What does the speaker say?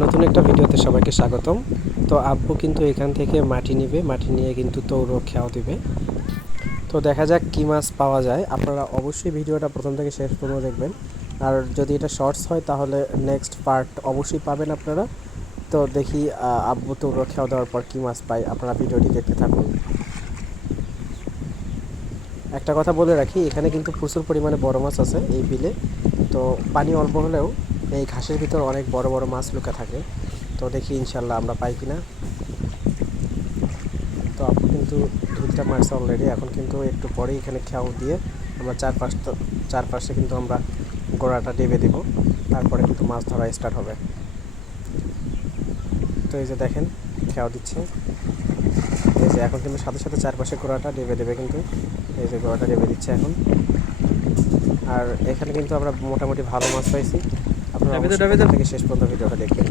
নতুন একটা ভিডিওতে সবাইকে স্বাগতম। তো আব্বু কিন্তু এখান থেকে মাটি নিবে, মাটি নিয়ে কিন্তু তৌড় খেয়াও দিবে। তো দেখা যাক কী মাছ পাওয়া যায়। আপনারা অবশ্যই ভিডিওটা প্রথম থেকে শেষ পর্যন্ত দেখবেন, আর যদি এটা শর্টস হয় তাহলে নেক্সট পার্ট অবশ্যই পাবেন আপনারা। তো দেখি আব্বু তৌড় খেয়াও দেওয়ার পর কী মাছ পাই, আপনারা ভিডিওটি দেখতে থাকুন। একটা কথা বলে রাখি, এখানে কিন্তু প্রচুর পরিমাণে বড় মাছ আছে এই বিলে। তো পানি অল্প হলেও এই ঘাসের ভিতর অনেক বড় বড় মাছ লুকা থাকে। তো দেখি ইনশাল্লাহ আমরা পাই কিনা। তো আপু কিন্তু দুইটা মারছে অলরেডি, এখন কিন্তু একটু পরেই এখানে খেয়াও দিয়ে আমরা চারপাশে কিন্তু আমরা গোড়াটা ডেবে দেব, তারপরে কিন্তু মাছ ধরা স্টার্ট হবে। তো এই যে দেখেন খেয়াও দিচ্ছে, এই যে এখন কিন্তু সাথে সাথে চারপাশে গোড়াটা ডেবে দেবে, কিন্তু এই যে গোড়াটা ডেবে দিচ্ছে এখন। আর এখানে কিন্তু আমরা মোটামুটি ভালো মাছ পাইছি। আপনারা অবশ্যই প্রথম থেকে শেষ পর্যন্ত ভিডিওটা দেখবেন।